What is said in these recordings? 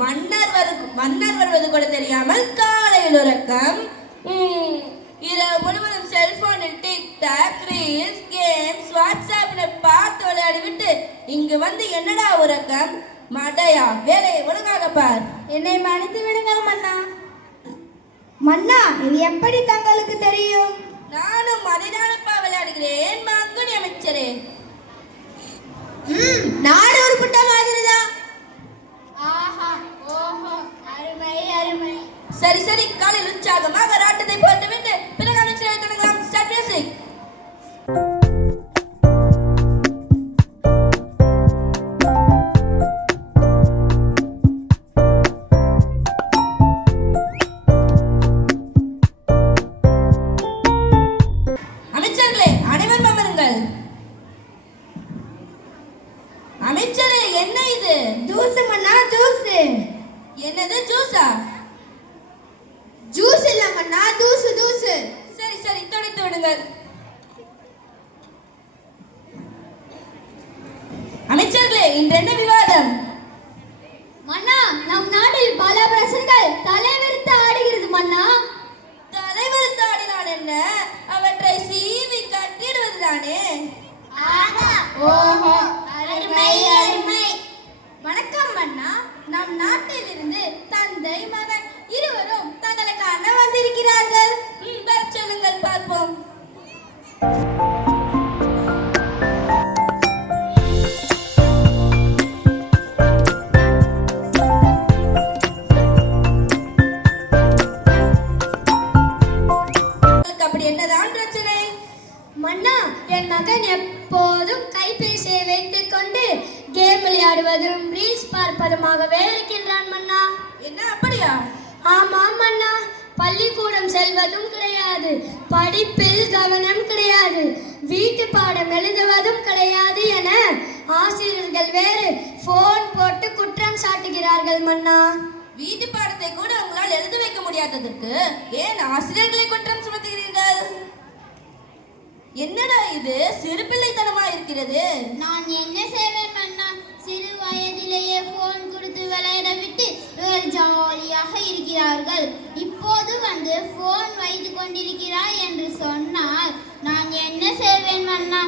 பார்ப்பது கூட தெரியாமல் காலையில் உறக்கம். இரவு முழுவதும் செல்போனில் டிக்டாக் ரீல்ஸ் கேம்ஸ் வாட்ஸ்அப்ல பார்த்து விளையாடி விட்டு இங்கு வந்து என்னடா உறக்கம்? மடையா வேலையை ஒழுங்காக பார். என்னை மன்னித்து விடுங்க மன்னா. மன்னா இது எப்படி தங்களுக்கு தெரியும்? நானும் அதைதானப்பா விளையாடுகிறேன் மங்குனி அமைச்சரே. அமைச்சர்களே மகன் எப்போதும் கைபேசியை வைத்துக் கொண்டு கேம் விளையாடுவதும் ரீல்ஸ் பார்ப்பதுமாகவே இருக்கின்றான் மன்னா. என்ன அப்படியா? ஆமாம் மன்னா. பள்ளிக்கூடம் செல்வதும் கிடையாது. படிப்பில் கவனம் கிடையாது. வீட்டு பாடம் எழுதுவதும் கிடையாது என ஆசிரியர்கள் வேறு போன் போட்டு குற்றம் சாட்டுகிறார்கள் மன்னா. வீட்டு பாடத்தை கூட உங்களால் எழுத வைக்க முடியாததற்கு ஏன் ஆசிரியர்களை குற்றம் சுமத்துகிறீர்கள்? என்னடா இது? சிறுபிள்ளைத்தனமா இருக்கிறது? நான் என்ன செய்வேன் அண்ணா? சிறு வயதிலேயே போன் கொடுத்து விளையாட விட்டு இவர்கள் ஜாலியாக இருக்கிறார்கள். இப்போது வந்து போன் வைத்து கொண்டிருக்கிறாய் என்று சொன்னால் நான் என்ன செய்வேன் அண்ணா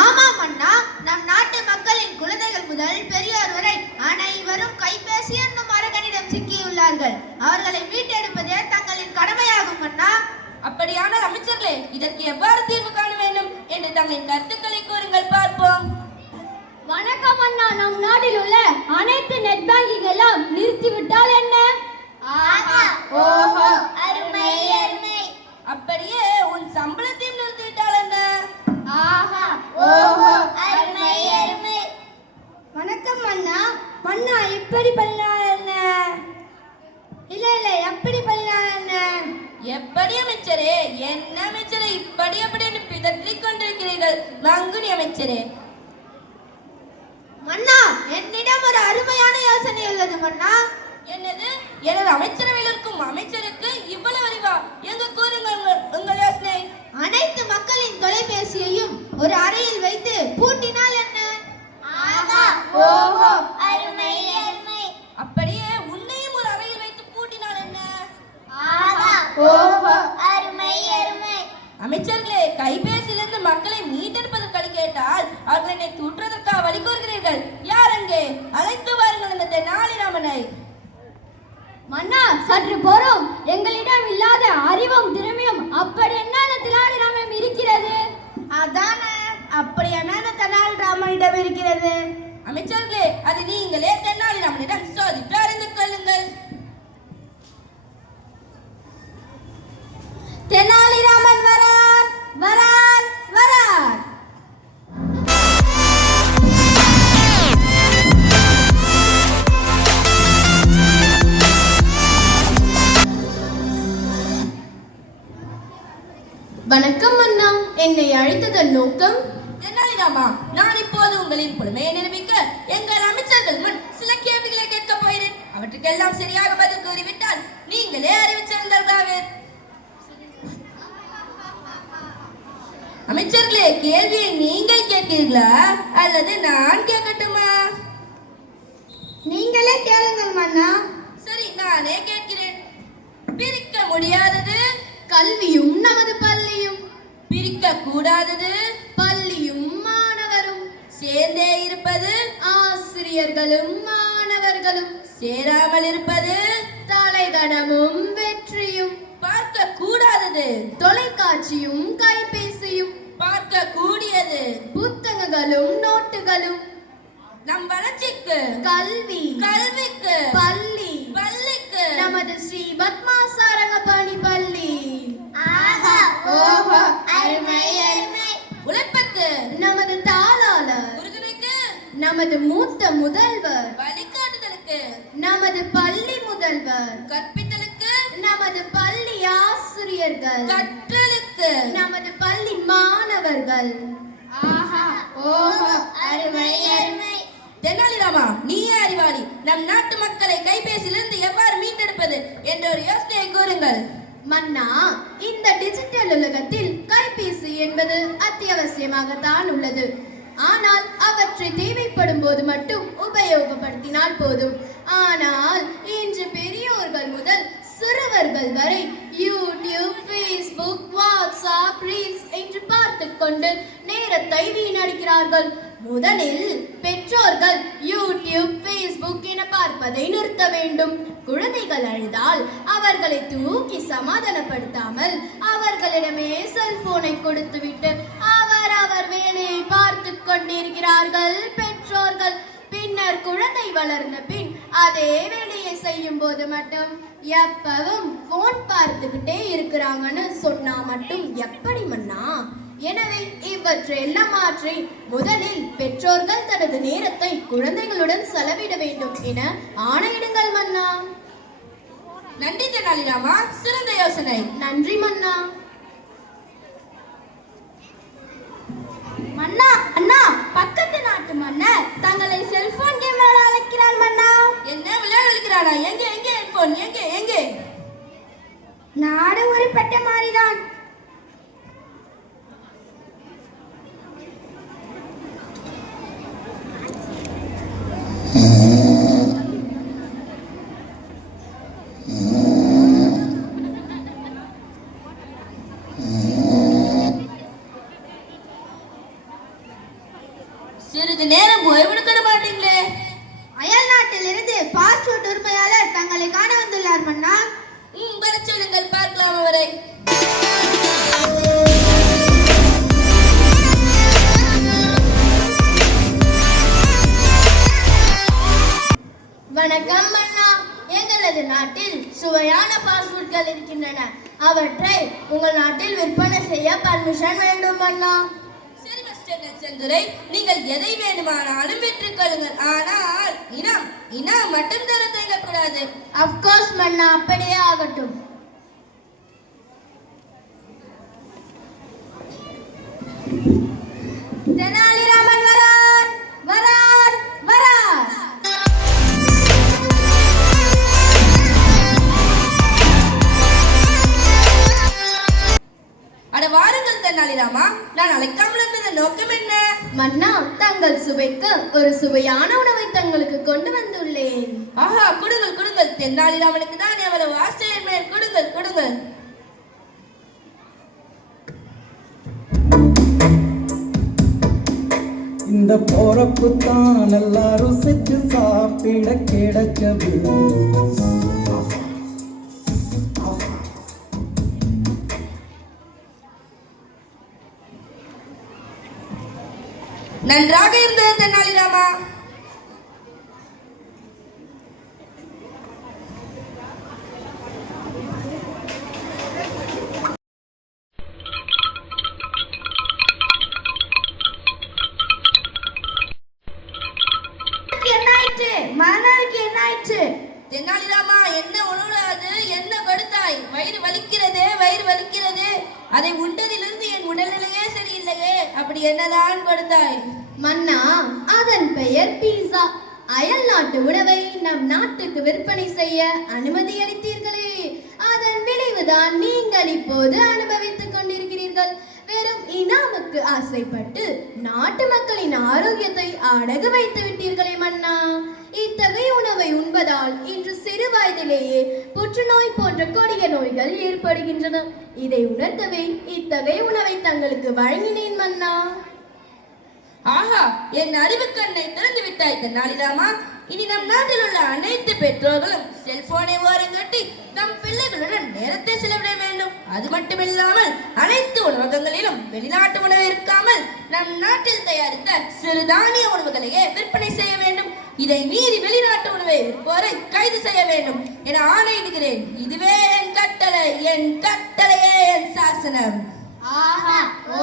ஆமாம் அண்ணா நம் நாட்டு மக்களின் குழந்தைகள் முதல் பெரியோர் வரை அனைவரும் கைபேசி என்னும் அரகனிடம் சிக்கியுள்ளார்கள் அவர்களை மீட்டெடுப்பதே தங்களின் கடமையாகும் அண்ணா அப்படியானால் அமைச்சர்களே இதற்கு எவ்வாறு தீர்வு காண வேண்டும் என்று தங்களின் கருத்துக்களை கூறுங்கள் பார்ப்போம். வணக்கம் அண்ணா. நம் நாட்டில் உள்ள அனைத்து நெட் பேங்கிங் எல்லாம் நிறுத்திவிட்டால் என்ன ஓஹோ அருமை அருமை அப்படியே உன் சம்பளத்தையும் நிறுத்திவிட்டால் என்ன ஆஹா ஓஹோ அருமை அருமை வணக்கம் மன்னா மன்னா இப்படி பண்ணினால் என்ன இல்ல இல்ல எப்படி பண்ணினால் என்ன எப்படி அமைச்சரே என்ன அமைச்சரே இப்படி அப்படி என்று பிதற்றிக் மங்குனி அமைச்சரே. மன்னா என்னிடம் ஒரு அருமையான யோசனை உள்ளது மன்னா. என்னது? எனது அமைச்சரவையில் இருக்கும் அமைச்சருக்கு இவ்வளவு அறிவா? எங்க கூறுங்கள் உங்கள்- யோசனை? அனைத்து மக்களின் தொலைபேசியையும் ஒரு அறையில் வைத்து பூட்டினால் என்ன? ஓஹோ அருமை அருமை அப்படியே உன்னையும் ஒரு அறையில் வைத்து பூட்டினால் என்ன ஓஹோ அருமை அருமை அமைச்சர்களே கைபேசியிலிருந்து மக்களை மீட்டெடுப்பதற்கு கேட்டால் அவர்கள் என்னை தூற்றுவதற்காக வழி கூறுகிறீர்கள் யார் அங்கே? அழைத்து வாருங்கள் இந்த தெனாலிராமனை மன்னா சற்று பொறும். எங்களிடம் இல்லாத அறிவும் திறமையும் அப்படி என்ன திலாடிராமம் இருக்கிறது? அதானே அப்படியான தனால் ராமனிடம் இருக்கிறது? அமைச்சர்களே அது நீங்களே தென்னாலிராமனிடம் சோதித்து அறிந்து கொள்ளுங்கள். வணக்கம் அண்ணா. என்னை அழைத்ததன் நோக்கம்? தெனாலிராமா நான் இப்போது உங்களின் புலமையை நிரூபிக்க எங்கள் அமைச்சர்கள் முன் சில கேள்விகளை கேட்கப் போகிறேன். அவற்றுக்கெல்லாம் சரியாக பதில் கூறிவிட்டால் நீங்களே அறிவிச்சிருந்தார்கள் அமைச்சர்களே கேள்வியை நீங்கள் கேட்டீர்களா அல்லது நான் கேட்கட்டுமா? நீங்களே கேளுங்க மன்னா. சரி நானே கேட்கிறேன். பிரிக்க முடியாதது? கல்வியும் நமது பள்ளியும். பிரிக்க கூடாதது பள்ளியும் மாணவரும். சேர்ந்தே இருப்பது ஆசிரியர்களும் மாணவர்களும். சேராமல் இருப்பது தலைகணமும் வெற்றியும். பார்க்க கூடாதது தொலைக்காட்சியும் கைபேசியும். பார்க்க கூடியது புத்தகங்களும் நோட்டுகளும். நம் வளர்ச்சிக்கு கல்வி கல்விக்கு பள்ளி பள்ளிக்கு நமது ஸ்ரீ பத்மா சாரங்கபாணி பள்ளி. ஓஹோ அருமை அருமை. உழைப்புக்கு நமது தாளாளர். உறுதுணைக்கு நமது மூத்த முதல்வர். வழிகாட்டுதலுக்கு. நமது பள்ளி முதல்வர். கற்பித்தலுக்கு. நமது பள்ளி ஆசிரியர்கள். கற்றலுக்கு. நமது பள்ளி மாணவர்கள். ஆஹா ஓஹோ அருமை அருமை. தெனாலிராமா நீயே அறிவாளி. நம் நாட்டு மக்களை கைபேசியிலிருந்து எவ்வாறு மீட்டெடுப்பது? என்ற ஒரு யோசனையை கூறுங்கள். மன்னா இந்த டிஜிட்டல் உலகத்தில் கைபேசி என்பது அத்தியாவசியமாகத்தான் உள்ளது. ஆனால் அவற்றை தேவைப்படும் போது மட்டும் உபயோகப்படுத்தினால் போதும். ஆனால் இன்று பெரியோர்கள் முதல் சிறுவர்கள் வரை யூடியூப் ஃபேஸ்புக் வாட்ஸ்அப் ரீல்ஸ் என்று பார்த்து கொண்டு நேரத்தை வீணடிக்கிறார்கள். முதலில் பெற்றோர்கள் யூடியூப் ஃபேஸ்புக் என பார்ப்பதை நிறுத்த வேண்டும். குழந்தைகள் அழுதால் அவர்களை தூக்கி சமாதானப்படுத்தாமல் அவர்களிடமே செல்போனை கொடுத்துவிட்டு அவர் அவர் வேலையை பார்த்து கொண்டிருக்கிறார்கள் பெற்றோர்கள். பின்னர் குழந்தை வளர்ந்த பின் அதே வேலையை செய்யும் போது மட்டும் எப்பவும் போன் பார்த்துக்கிட்டே இருக்கிறாங்கன்னு சொன்னா மட்டும் எப்படி மன்னா? எனவே இவற்றையெல்லாம் மாற்றி முதலில் பெற்றோர்கள் தனது நேரத்தை குழந்தைகளுடன் செலவிட வேண்டும் என ஆணையிடுங்கள் மன்னா. நன்றி தெனாலிராமா சிறந்த யோசனை. நன்றி மன்னா. மன்னா அண்ணா. வணக்கம் மன்னா எங்களது நாட்டில் சுவையான பாஸ்போர்ட்கள் இருக்கின்றன. அவற்றை உங்கள் நாட்டில் விற்பனை செய்ய பர்மிஷன் வேண்டும் மன்னா சரி மிஸ்டர் நெச்சந்துரை நீங்கள் எதை வேண்டுமானாலும் பெற்றுக்கொள்ளுங்கள் ஆனால் இனம் இனம் மட்டும் தர தயங்கக்கூடாது. அப்கோர்ஸ் மன்னா அப்படியே ஆகட்டும். தெனாலிராமன் ஒரு சுவையான உணவை தங்களுக்கு கொண்டு வந்துள்ளேன். ஆஹா கொடுங்கள் கொடுங்கள். தென்னாலிராமனுக்கு தான் எவ்வளவு ஆசிரியர் மேல். கொடுங்கள் கொடுங்கள். இந்த போறப்பு தான் எல்லாரும் செஞ்சு சாப்பிட கிடைச்சது நன்றாக இருந்தது தென்னாலிராமா. என்ன ஆயிற்று மன்னருக்கு என்ன ஆயிடுச்சு தென்னாலிராமா என்ன உணவு அது என்ன கொடுத்தாய்? வயிறு வலிக்கிறதே வயிறு வலிக்கிறதே. அதை உண்டதிலிருந்து என் உடல்நிலையே சரியில்லையே. அப்படி என்னதான் கொடுத்தாய்? மன்னா அதன் பெயர் பீஸா. அயல் நாட்டு உணவை நம் நாட்டுக்கு விற்பனை செய்ய அனுமதி அளித்தீர்களே. அதன் விளைவுதான் நீங்கள் இப்போது அனுபவம் இனாமுக்கு ஆசைப்பட்டு நாட்டு மக்களின் ஆரோக்கியத்தை அடகு வைத்து விட்டீர்களே மன்னா. இத்தகைய இத்தகைய உணவை உண்பதால் இன்று சிறு வயதிலேயே புற்றுநோய் போன்ற கொடிய நோய்கள் ஏற்படுகின்றன. இதை உணர்த்தவே இத்தகைய உணவை தங்களுக்கு வழங்கினேன் மன்னா. ஆஹா என் அறிவு கண்ணை திறந்து விட்டாய் தென்னாலிராமா. இனி நம் நாட்டில் உள்ள அனைத்து பெற்றோர்களும் செல்போனை ஓரங்கட்டி நம் பிள்ளைகளுடன் நேரத்தை செலவிட வேண்டும். அது மட்டுமில்லாமல் அனைத்து உணவகங்களிலும் வெளிநாட்டு உணவு இருக்காமல் நம் நாட்டில் தயாரித்த சிறுதானிய உணவுகளையே விற்பனை செய்ய வேண்டும். இதை மீறி வெளிநாட்டு உணவை விற்போரை கைது செய்ய வேண்டும் என ஆணையிடுகிறேன். இதுவே என் கட்டளை என் கட்டளையே என் சாசனம். ஆஹா ஓ